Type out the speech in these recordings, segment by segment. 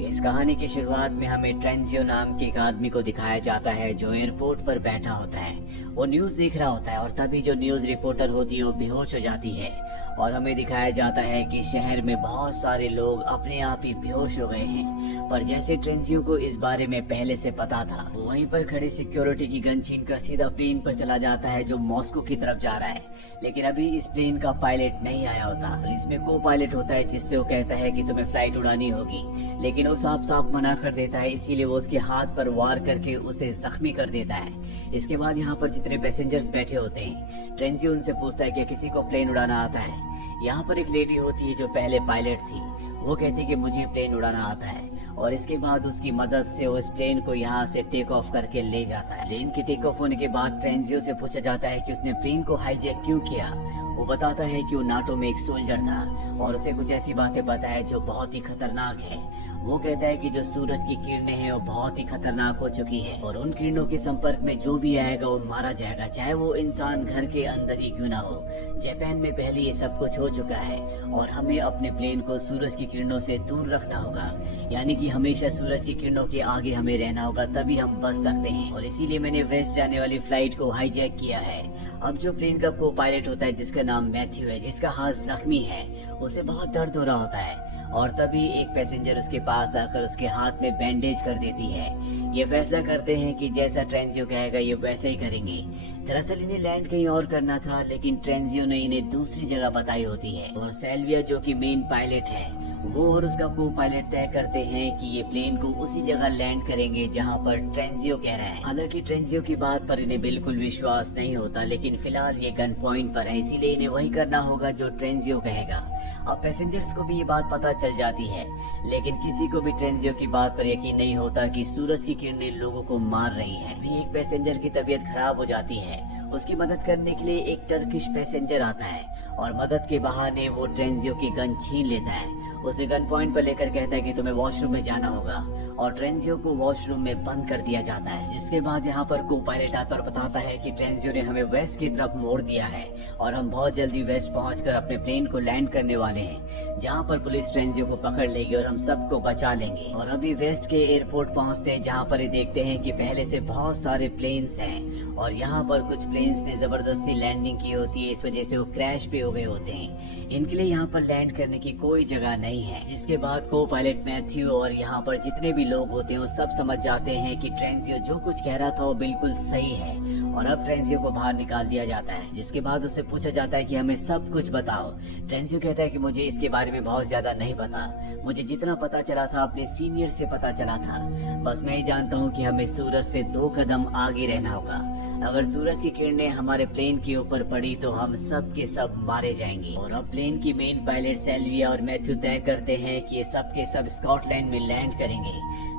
इस कहानी की शुरुआत में हमें ट्रेंजियो नाम के एक आदमी को दिखाया जाता है जो एयरपोर्ट पर बैठा होता है। वो न्यूज देख रहा होता है और तभी जो न्यूज रिपोर्टर होती है वो बेहोश हो जाती है और हमें दिखाया जाता है कि शहर में बहुत सारे लोग अपने आप ही बेहोश हो गए हैं। पर जैसे ट्रेंजियो को इस बारे में पहले से पता था, वो वहीं पर खड़े सिक्योरिटी की गन छीनकर सीधा प्लेन पर चला जाता है जो मॉस्को की तरफ जा रहा है। लेकिन अभी इस प्लेन का पायलट नहीं आया होता, तो इसमें को पायलट होता है जिससे वो कहता है कि तुम्हें फ्लाइट उड़ानी होगी, लेकिन वो साफ साफ मना कर देता है। इसीलिए वो उसके हाथ पर वार करके उसे जख्मी कर देता है। इसके बाद यहाँ पर जितने पैसेंजर्स बैठे होते हैं, ट्रेंजियो उनसे पूछता है कि किसी को प्लेन उड़ाना आता है। यहाँ पर एक लेडी होती है जो पहले पायलट थी, वो कहती है कि मुझे प्लेन उड़ाना आता है और इसके बाद उसकी मदद से वो इस प्लेन को यहाँ से टेक ऑफ करके ले जाता है। प्लेन के टेक ऑफ होने के बाद ट्रेंजियो से पूछा जाता है कि उसने प्लेन को हाईजैक क्यों किया। वो बताता है कि वो नाटो में एक सोल्जर था और उसे कुछ ऐसी बातें पता है जो बहुत ही खतरनाक है। वो कहता है कि जो सूरज की किरणें हैं वो बहुत ही खतरनाक हो चुकी है और उन किरणों के संपर्क में जो भी आएगा वो मारा जाएगा, चाहे वो इंसान घर के अंदर ही क्यों ना हो। जापान में पहले ये सब कुछ हो चुका है और हमें अपने प्लेन को सूरज की किरणों से दूर रखना होगा, यानी कि हमेशा सूरज की किरणों के आगे हमें रहना होगा, तभी हम बच सकते हैं। और इसीलिए मैंने वेस्ट जाने वाली फ्लाइट को हाईजैक किया है। अब जो प्लेन का को पायलट होता है जिसका नाम मैथ्यू है, जिसका हाथ जख्मी है, उसे बहुत दर्द हो रहा होता है और तभी एक पैसेंजर उसके पास आकर उसके हाथ में बैंडेज कर देती है। ये फैसला करते हैं कि जैसा ट्रेंजियो कहेगा ये वैसे ही करेंगे। दरअसल इन्हें लैंड कहीं और करना था, लेकिन ट्रेंजियो ने इन्हें दूसरी जगह बताई होती है और सेल्विया जो कि मेन पायलट है, वो और उसका को पायलट तय करते हैं कि ये प्लेन को उसी जगह लैंड करेंगे जहाँ पर ट्रेंजियो कह रहा है। हालांकि ट्रेंजियो की बात पर इन्हें बिल्कुल विश्वास नहीं होता, लेकिन फिलहाल ये गन पॉइंट पर है, इसीलिए इन्हें वही करना होगा जो ट्रेंजियो कहेगा। अब पैसेंजर्स को भी ये बात पता चल जाती है, लेकिन किसी को भी ट्रेंजियो की बात पर यकीन नहीं होता कि सूरज की किरणें लोगों को मार रही हैं। भी एक पैसेंजर की तबीयत खराब हो जाती है। उसकी मदद करने के लिए एक टर्किश पैसेंजर आता है और मदद के बहाने वो ट्रेंजियो की गन छीन लेता है। उसे गन पॉइंट पर लेकर कहता है कि तुम्हें वॉशरूम में जाना होगा और ट्रेंजियो को वॉशरूम में बंद कर दिया जाता है। जिसके बाद यहाँ पर को पायलट आता और बताता है कि ट्रेंजियो ने हमें वेस्ट की तरफ मोड़ दिया है और हम बहुत जल्दी वेस्ट पहुंचकर अपने प्लेन को लैंड करने वाले हैं, जहाँ पर पुलिस ट्रेंजियो को पकड़ लेगी और हम सबको बचा लेंगे। और अभी वेस्ट के एयरपोर्ट पहुँचते हैं, जहाँ पर ये देखते हैं कि पहले से बहुत सारे प्लेन्स हैं और यहाँ पर कुछ प्लेन्स ने जबरदस्ती लैंडिंग की होती है, इस वजह से वो क्रैश भी हो गए होते हैं। इनके लिए यहाँ पर लैंड करने की कोई जगह नहीं है। जिसके बाद को पायलट मैथ्यू और यहाँ पर जितने भी लोग होते हैं वो सब समझ जाते हैं कि ट्रेंजियो जो कुछ कह रहा था वो बिल्कुल सही है और अब ट्रेंजियो को बाहर निकाल दिया जाता है। जिसके बाद उससे पूछा जाता है कि हमें सब कुछ बताओ। ट्रेंजियो कहता है कि मुझे इसके बारे में बहुत ज्यादा नहीं पता, मुझे जितना पता चला था अपने सीनियर से पता चला था। बस मैं ही जानता हूँ कि हमें सूरज से 2 कदम आगे रहना होगा। अगर सूरज की किरणें हमारे प्लेन के ऊपर पड़ी तो हम सब के सब मारे जाएंगे। और अब प्लेन की मेन पायलट सेल्विया और मैथ्यू तय करते हैं कि ये सब के सब स्कॉटलैंड में लैंड करेंगे,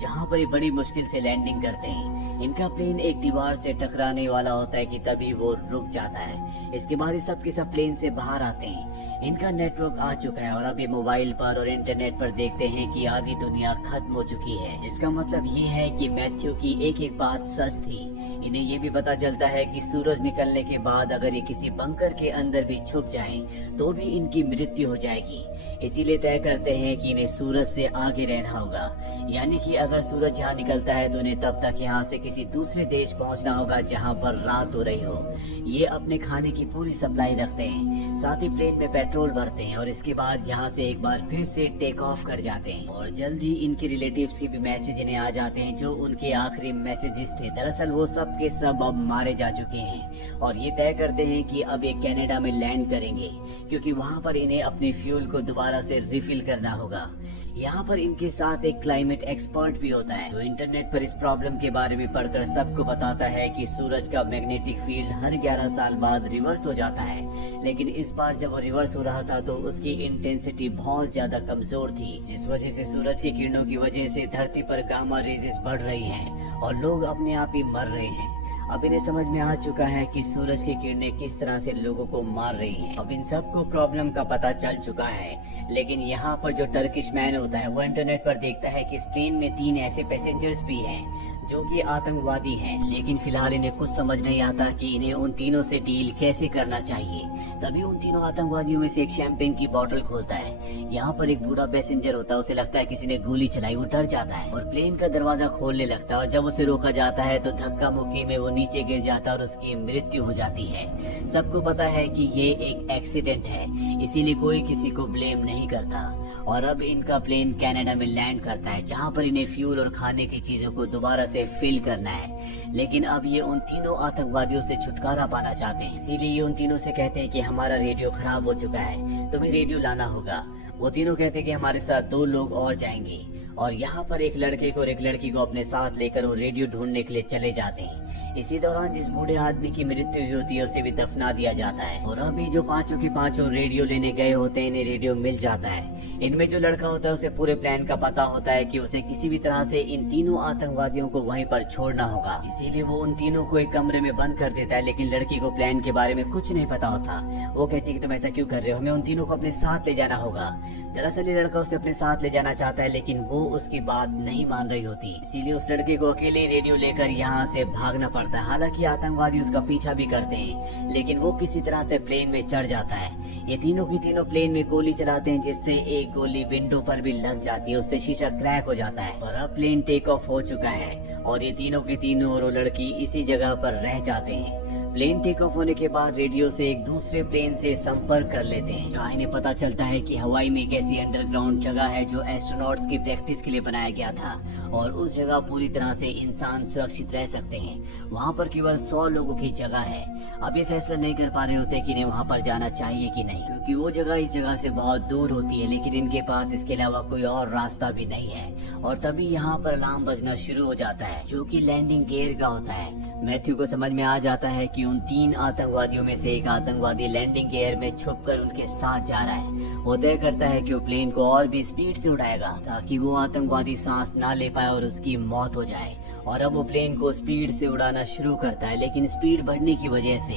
जहाँ पर ये बड़ी मुश्किल से लैंडिंग करते हैं। इनका प्लेन एक दीवार से टकराने वाला होता है कि तभी वो रुक जाता है। इसके बाद ये सब के सब प्लेन से बाहर आते हैं। इनका नेटवर्क आ चुका है और अब ये मोबाइल पर और इंटरनेट पर देखते हैं कि आधी दुनिया खत्म हो चुकी है। जिसका मतलब ये है कि मैथ्यू की एक एक बात सच थी। इन्हें ये भी पता चलता है कि सूरज निकलने के बाद अगर ये किसी बंकर के अंदर भी छुप जाएं, तो भी इनकी मृत्यु हो जाएगी। इसीलिए तय करते हैं कि इन्हें सूरज से आगे रहना होगा, यानी कि अगर सूरज यहाँ निकलता है तो इन्हें तब तक यहाँ से किसी दूसरे देश पहुँचना होगा जहाँ पर रात हो रही हो। ये अपने खाने की पूरी सप्लाई रखते हैं, साथ ही प्लेन में पेट्रोल भरते हैं और इसके बाद यहाँ से एक बार फिर से टेक ऑफ कर जाते हैं। और जल्दी इनके रिलेटिव्स के भी मैसेज इन्हें आ जाते हैं, जो उनके आखिरी मैसेजेस थे। दरअसल वो सब के सब अब मारे जा चुके हैं और ये तय करते हैं कि अब ये कनाडा में लैंड करेंगे, क्योंकि वहाँ पर इन्हें अपने फ्यूल को दोबारा से रिफिल करना होगा। यहाँ पर इनके साथ एक क्लाइमेट एक्सपर्ट भी होता है, जो इंटरनेट पर इस प्रॉब्लम के बारे में पढ़कर सबको बताता है कि सूरज का मैग्नेटिक फील्ड हर 11 साल बाद रिवर्स हो जाता है। लेकिन इस बार जब वो रिवर्स हो रहा था तो उसकी इंटेंसिटी बहुत ज्यादा कमजोर थी, जिस वजह से सूरज की किरणों की वजह से धरती पर गामा रेजेस बढ़ रही हैं और लोग अपने आप ही मर रहे हैं। अब इन्हें समझ में आ चुका है कि सूरज की किरणें किस तरह से लोगों को मार रही हैं। अब इन सबको प्रॉब्लम का पता चल चुका है, लेकिन यहाँ पर जो टर्किश मैन होता है वो इंटरनेट पर देखता है कि इस प्लेन में 3 ऐसे पैसेंजर्स भी हैं जो कि आतंकवादी हैं। लेकिन फिलहाल इन्हें कुछ समझ नहीं आता कि इन्हें उन तीनों से डील कैसे करना चाहिए। तभी उन तीनों आतंकवादियों में से एक शैंपेन की बोतल खोलता है। यहाँ पर एक बूढ़ा पैसेंजर होता है, उसे लगता है किसी ने गोली चलाई, वो डर जाता है और प्लेन का दरवाजा खोलने लगता है। और जब उसे रोका जाता है तो धक्का मुक्की में वो नीचे गिर जाता है और उसकी मृत्यु हो जाती है। सबको पता है कि ये एक एक्सीडेंट है, इसीलिए कोई किसी को ब्लेम नहीं करता। और अब इनका प्लेन कनाडा में लैंड करता है, जहाँ पर इन्हें फ्यूल और खाने की चीजों को दोबारा से फिल करना है। लेकिन अब ये उन तीनों आतंकवादियों से छुटकारा पाना चाहते हैं, इसीलिए ये उन तीनों से कहते हैं कि हमारा रेडियो खराब हो चुका है, तुम्हें रेडियो लाना होगा। वो तीनों कहते हैं कि हमारे साथ 2 लोग और जाएंगे। और यहाँ पर एक लड़के को और एक लड़की को अपने साथ लेकर वो रेडियो ढूंढने के लिए चले जाते हैं। इसी दौरान जिस बूढ़े आदमी की मृत्यु हुई होती है उसे भी दफना दिया जाता है। और अभी जो पांचों के पांचों रेडियो लेने गए होते हैं, इन्हें रेडियो मिल जाता है। इनमें जो लड़का होता है उसे पूरे प्लान का पता होता है कि उसे किसी भी तरह से इन तीनों आतंकवादियों को वहीं पर छोड़ना होगा। इसीलिए वो उन तीनों को एक कमरे में बंद कर देता है। लेकिन लड़की को प्लान के बारे में कुछ नहीं पता होता। वो कहती है कि तुम ऐसा क्यों कर रहे हो, हमें उन तीनों को अपने साथ ले जाना होगा। दरअसल ये लड़का उसे अपने साथ ले जाना चाहता है, लेकिन वो उसकी बात नहीं मान रही होती। इसीलिए उस लड़के को अकेले रेडियो लेकर यहाँ से भागना पड़ता है। हालांकि आतंकवादी उसका पीछा भी करते हैं, लेकिन वो किसी तरह से प्लेन में चढ़ जाता है। ये तीनों की तीनों प्लेन में गोली चलाते हैं, जिससे एक गोली विंडो पर भी लग जाती है, उससे शीशा क्रैक हो जाता है। और अब प्लेन टेक ऑफ हो चुका है और ये तीनों के तीनों और वो लड़की इसी जगह पर रह जाते हैं। प्लेन टेक ऑफ होने के बाद रेडियो से एक दूसरे प्लेन से संपर्क कर लेते हैं, जहाँ इन्हें पता चलता है कि हवाई में एक ऐसी अंडरग्राउंड जगह है जो एस्ट्रोनॉट्स की प्रैक्टिस के लिए बनाया गया था और उस जगह पूरी तरह से इंसान सुरक्षित रह सकते हैं। वहाँ पर केवल 100 लोगों की जगह है। अब ये फैसला नहीं कर पा रहे होते कि इन्हें वहाँ पर जाना चाहिए कि नहीं, क्योंकि वो जगह इस जगह से बहुत दूर होती है। लेकिन इनके पास इसके अलावा कोई और रास्ता भी नहीं है। और तभी यहाँ पर अलार्म बजना शुरू हो जाता है, जो कि लैंडिंग गियर का होता है। मैथ्यू को समझ में आ जाता है कि उन 3 आतंकवादियों में से एक आतंकवादी लैंडिंग गियर में छुपकर उनके साथ जा रहा है। वो तय करता है कि वो प्लेन को और भी स्पीड से उड़ाएगा, ताकि वो आतंकवादी सांस ना ले पाए और उसकी मौत हो जाए। और अब वो प्लेन को स्पीड से उड़ाना शुरू करता है, लेकिन स्पीड बढ़ने की वजह से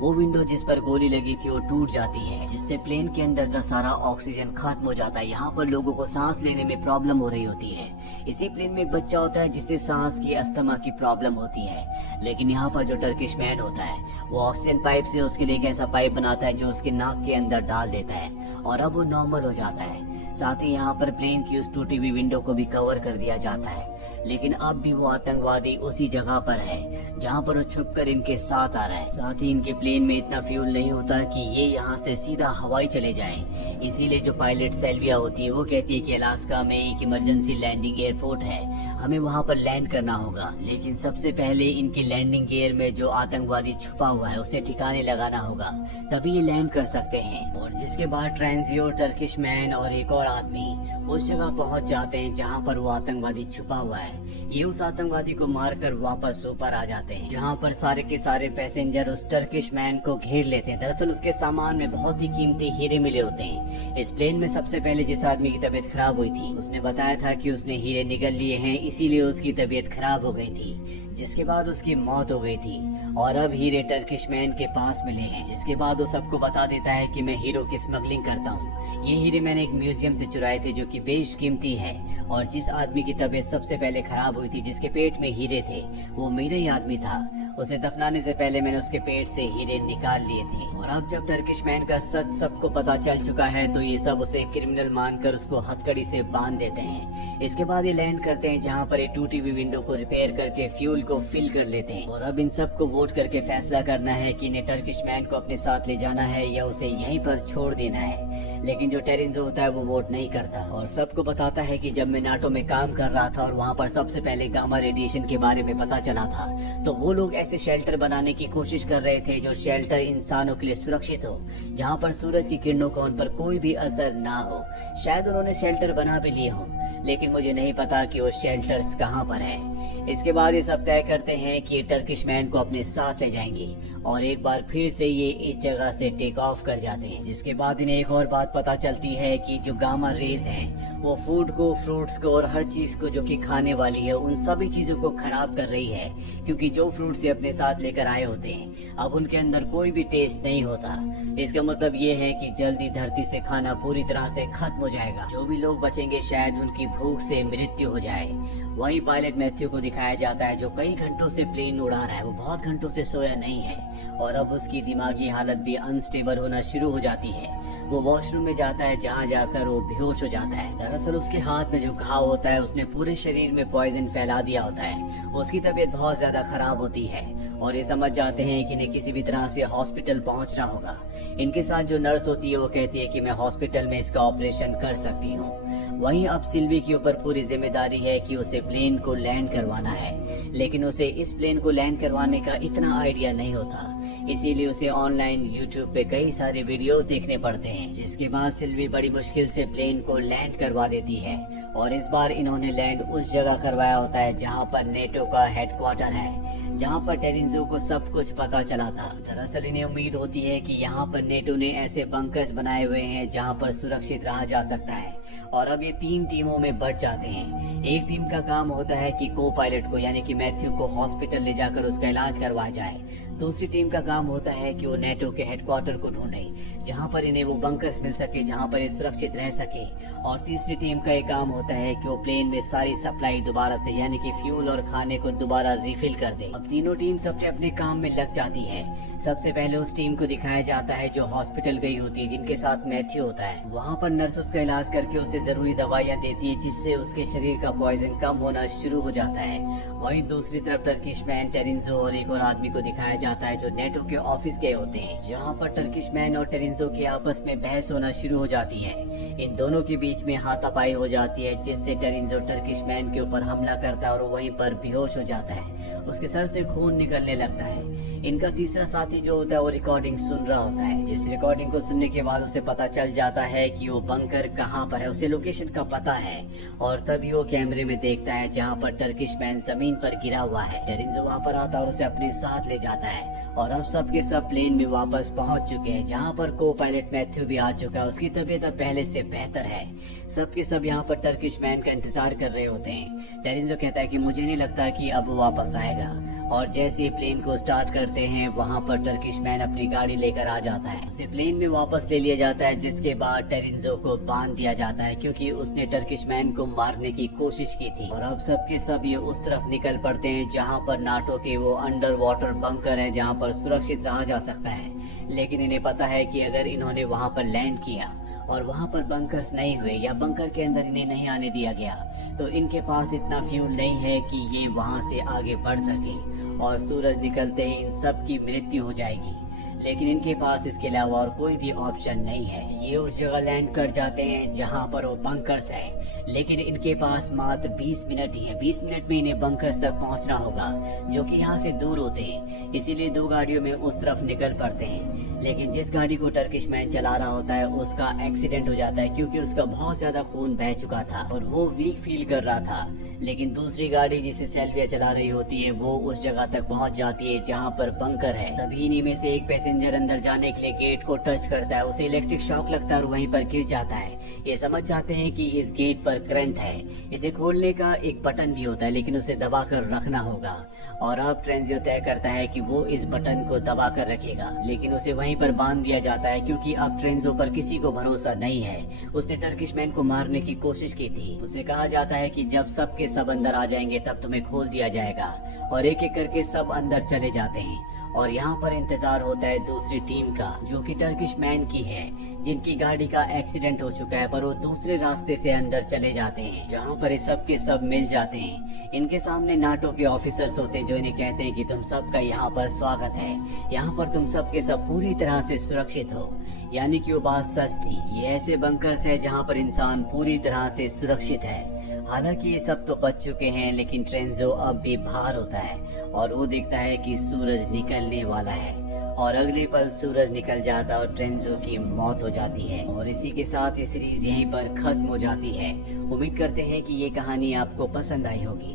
वो विंडो जिस पर गोली लगी थी वो टूट जाती है, जिससे प्लेन के अंदर का सारा ऑक्सीजन खत्म हो जाता है। यहाँ पर लोगों को सांस लेने में प्रॉब्लम हो रही होती है। इसी प्लेन में एक बच्चा होता है जिसे सांस की अस्थमा की प्रॉब्लम होती है। लेकिन यहाँ पर जो टर्किश मैन होता है वो ऑक्सीजन पाइप से उसके लिए एक ऐसा पाइप बनाता है जो उसके नाक के अंदर डाल देता है और अब वो नॉर्मल हो जाता है। साथ ही यहाँ पर प्लेन की उस टूटी हुई विंडो को भी कवर कर दिया जाता है। लेकिन अब भी वो आतंकवादी उसी जगह पर है जहाँ पर वो छुपकर इनके साथ आ रहा है। साथ ही इनके प्लेन में इतना फ्यूल नहीं होता कि ये यहाँ से सीधा हवाई चले जाएं। इसीलिए जो पायलट सेल्विया होती है वो कहती है कि अलास्का में एक इमरजेंसी लैंडिंग एयरपोर्ट है, हमें वहाँ पर लैंड करना होगा। लेकिन सबसे पहले इनके लैंडिंग गियर में जो आतंकवादी छुपा हुआ है उसे ठिकाने लगाना होगा, तभी ये लैंड कर सकते हैं। और जिसके बाद ट्रांजियो, टर्किश मैन और एक और आदमी उस जगह पहुंच जाते हैं जहां पर वो आतंकवादी छुपा हुआ है। ये उस आतंकवादी को मारकर वापस ऊपर आ जाते हैं, जहां पर सारे के सारे पैसेंजर उस टर्किश मैन को घेर लेते हैं। दरअसल उसके सामान में बहुत ही कीमती हीरे मिले होते हैं। इस प्लेन में सबसे पहले जिस आदमी की तबीयत खराब हुई थी उसने बताया था कि उसने हीरे निगल लिए हैं, इसीलिए उसकी तबीयत खराब हो गई थी, जिसके बाद उसकी मौत हो गई थी। और अब हीरे टर्किश मैन के पास मिले हैं, जिसके बाद वो सबको बता देता है कि मैं हीरो की स्मगलिंग करता हूँ। ये हीरे मैंने एक म्यूजियम से चुराए थे जो कि बेशकीमती है। और जिस आदमी की तबीयत सबसे पहले खराब हुई थी, जिसके पेट में हीरे थे, वो मेरा ही आदमी था। उसे दफनाने से पहले मैंने उसके पेट से हीरे निकाल लिए थे। और अब जब टर्किश मैन का सच सबको पता चल चुका है तो ये सब उसे क्रिमिनल मानकर उसको हथकड़ी से बांध देते हैं। इसके बाद ये लैंड करते हैं जहाँ पर एक टूटी हुई विंडो को रिपेयर करके फ्यूल को फिल कर लेते हैं। और अब इन सबको वोट करके फैसला करना है कि इन्हें टर्किश मैन को अपने साथ ले जाना है या उसे यहीं पर छोड़ देना है। लेकिन जो टेरेंजो होता है वो वोट नहीं करता और सबको बताता है कि जब मैं नाटो में काम कर रहा था और वहाँ पर सबसे पहले गामा रेडिएशन के बारे में पता चला था, तो वो लोग ऐसे शेल्टर बनाने की कोशिश कर रहे थे जो शेल्टर इंसानों के लिए सुरक्षित हो, जहाँ पर सूरज की किरणों का उन पर कोई भी असर ना हो। शायद उन्होंने शेल्टर बना भी लिए हों, लेकिन मुझे नहीं पता कि वो शेल्टर्स कहाँ पर है। इसके बाद ये सब तय करते हैं कि ये टर्किश मैन को अपने साथ ले जाएंगे और एक बार फिर से ये इस जगह से टेक ऑफ कर जाते हैं। जिसके बाद इन्हें एक और बात पता चलती है कि जो गामा रेज हैं वो फूड को, फ्रूट्स को और हर चीज को जो कि खाने वाली है उन सभी चीजों को खराब कर रही है, क्योंकि जो फ्रूट्स ये अपने साथ लेकर आए होते हैं अब उनके अंदर कोई भी टेस्ट नहीं होता। इसका मतलब ये है कि जल्दी धरती से खाना पूरी तरह से खत्म हो जाएगा। जो भी लोग बचेंगे शायद उनकी भूख से मृत्यु हो जाए। वही पायलट मैथ्यू को दिखाया जाता है जो कई घंटों से प्लेन उड़ा रहा है। वो बहुत घंटों से सोया नहीं है और अब उसकी दिमागी हालत भी अनस्टेबल होना शुरू हो जाती है। वो वॉशरूम में जाता है जहाँ जाकर वो बेहोश हो जाता है। दरअसल उसके हाथ में जो घाव होता है उसने पूरे शरीर में पॉइजन फैला दिया होता है। उसकी तबीयत बहुत ज्यादा खराब होती है और ये समझ जाते हैं कि इन्हें किसी भी तरह से हॉस्पिटल पहुंचना होगा। इनके साथ जो नर्स होती है वो कहती है कि मैं हॉस्पिटल में इसका ऑपरेशन कर सकती हूँ। वहीं अब सिल्वी के ऊपर पूरी जिम्मेदारी है कि उसे प्लेन को लैंड करवाना है, लेकिन उसे इस प्लेन को लैंड करवाने का इतना आइडिया नहीं होता। इसीलिए उसे ऑनलाइन यूट्यूब पे कई सारे वीडियोस देखने पड़ते हैं, जिसके बाद सिल्वी बड़ी मुश्किल से प्लेन को लैंड करवा देती है। और इस बार इन्होंने लैंड उस जगह करवाया होता है जहां पर नेटो का हेडक्वार्टर है, जहां पर टेरिंजो को सब कुछ पता चला था। दरअसल इन्हें उम्मीद होती है कि यहाँ पर नेटो ने ऐसे बंकर्स बनाए हुए हैं जहाँ पर सुरक्षित रहा जा सकता है। और अब ये 3 टीमों में बट जाते हैं। एक टीम का काम होता है कि को पायलट को यानी कि मैथ्यू को हॉस्पिटल ले जाकर उसका इलाज करवाया जाए। दूसरी टीम का काम होता है कि वो नेटो के हेडक्वार्टर को ढूंढे जहां पर इन्हें वो बंकर्स मिल सके जहां पर ये सुरक्षित रह सके। और तीसरी टीम का ये काम होता है कि वो प्लेन में सारी सप्लाई दोबारा से यानी कि फ्यूल और खाने को दोबारा रिफिल कर दे। अब तीनों टीम्स अपने अपने काम में लग जाती है। सबसे पहले उस टीम को दिखाया जाता है जो हॉस्पिटल गई होती है, जिनके साथ मैथ्यू होता है। वहाँ पर नर्स उसका इलाज करके उसे जरूरी दवाइयाँ देती है जिससे उसके शरीर का पॉइजन कम होना शुरू हो जाता है। वहीं दूसरी तरफ टर्किश मैन, टेरिंजो और एक और आदमी को दिखाया जाता है जो नेटो के ऑफिस गए होते हैं, जहाँ पर टर्किश मैन और टेरिंजो की आपस में बहस होना शुरू हो जाती है। इन दोनों के बीच में हाथापाई हो जाती है जिससे टेरिंजो टर्किश मैन के ऊपर हमला करता है और वहीं पर बेहोश हो जाता है। उसके सर से खून निकलने लगता है। इनका तीसरा साथी जो होता है वो रिकॉर्डिंग सुन रहा होता है, जिस रिकॉर्डिंग को सुनने के बाद उसे पता चल जाता है कि वो बंकर कहाँ पर है। उसे लोकेशन का पता है और तभी वो कैमरे में देखता है जहाँ पर टर्किश मैन जमीन पर गिरा हुआ है। टेरिंजो वहाँ पर आता है और उसे अपने साथ ले जाता है और अब सब के सब प्लेन में वापस पहुंच चुके हैं जहां पर को पायलट मैथ्यू भी आ चुका है। उसकी तबीयत अब पहले से बेहतर है। सब के सब यहाँ पर टर्किश मैन का इंतजार कर रहे होते हैं। टेरिंजो कहता है कि मुझे नहीं लगता कि अब वो वापस आएगा और जैसे ही प्लेन को स्टार्ट करते हैं वहाँ पर टर्किश मैन अपनी गाड़ी लेकर आ जाता है। उसे प्लेन में वापस ले लिया जाता है जिसके बाद टेरिंजो को बांध दिया जाता है क्योंकि उसने टर्किश मैन को मारने की कोशिश की थी। और अब सब के सब ये उस तरफ निकल पड़ते हैं जहाँ पर नाटो के वो अंडर वाटर बंकर है जहाँ पर सुरक्षित रहा जा सकता है। लेकिन इन्हें पता है कि अगर इन्होंने वहाँ पर लैंड किया और वहाँ पर बंकर्स नहीं हुए या बंकर के अंदर इन्हें नहीं आने दिया गया तो इनके पास इतना फ्यूल नहीं है कि ये वहाँ से आगे बढ़ सके और सूरज निकलते ही इन सब की मृत्यु हो जाएगी। लेकिन इनके पास इसके अलावा और कोई भी ऑप्शन नहीं है। ये उस जगह लैंड कर जाते हैं जहाँ पर वो बंकर्स है, लेकिन इनके पास मात्र 20 मिनट ही है। 20 मिनट में इन्हें बंकर्स तक पहुँचना होगा जो कि यहाँ से दूर होते हैं। इसीलिए 2 गाड़ियों में उस तरफ निकल पड़ते हैं। लेकिन जिस गाड़ी को टर्किश मैन चला रहा होता है उसका एक्सीडेंट हो जाता है क्योंकि उसका बहुत ज्यादा खून बह चुका था और वो वीक फील कर रहा था। लेकिन दूसरी गाड़ी जिसे सेल्विया चला रही होती है वो उस जगह तक पहुंच जाती है जहां पर बंकर है। तभी इन्हीं में से एक पैसेंजर अंदर जाने के लिए गेट को टच करता है। उसे इलेक्ट्रिक शॉक लगता है और वहीं पर गिर जाता है। ये समझ जाते हैं कि इस गेट पर करंट है। इसे खोलने का एक बटन भी होता है लेकिन उसे दबा कर रखना होगा। और अब ट्रेंजियो तय करता है कि वो इस बटन को दबा कर रखेगा, लेकिन उसे वहीं पर बांध दिया जाता है क्योंकि अब ट्रेंजो पर किसी को भरोसा नहीं है। उसने टर्किश मैन को मारने की कोशिश की थी। उसे कहा जाता है कि जब सब के सब अंदर आ जाएंगे तब तुम्हें खोल दिया जाएगा और एक एक करके सब अंदर चले जाते हैं। और यहाँ पर इंतजार होता है दूसरी टीम का जो कि टर्किश मैन की है, जिनकी गाड़ी का एक्सीडेंट हो चुका है पर वो दूसरे रास्ते से अंदर चले जाते हैं जहाँ पर ये सब के सब मिल जाते हैं। इनके सामने नाटो के ऑफिसर्स होते हैं जो इन्हें कहते हैं कि तुम सबका यहाँ पर स्वागत है, यहाँ पर तुम सब के सब पूरी तरह से सुरक्षित हो। यानी कि वो बात सच थी। ये ऐसे बंकर्स है जहाँ पर इंसान पूरी तरह से सुरक्षित है। हालांकि ये सब तो बच चुके हैं लेकिन ट्रेंजो अब भी बाहर होता है और वो देखता है कि सूरज निकलने वाला है और अगले पल सूरज निकल जाता है और ट्रेंजो की मौत हो जाती है। और इसी के साथ ये सीरीज यहीं पर खत्म हो जाती है। उम्मीद करते हैं कि ये कहानी आपको पसंद आई होगी।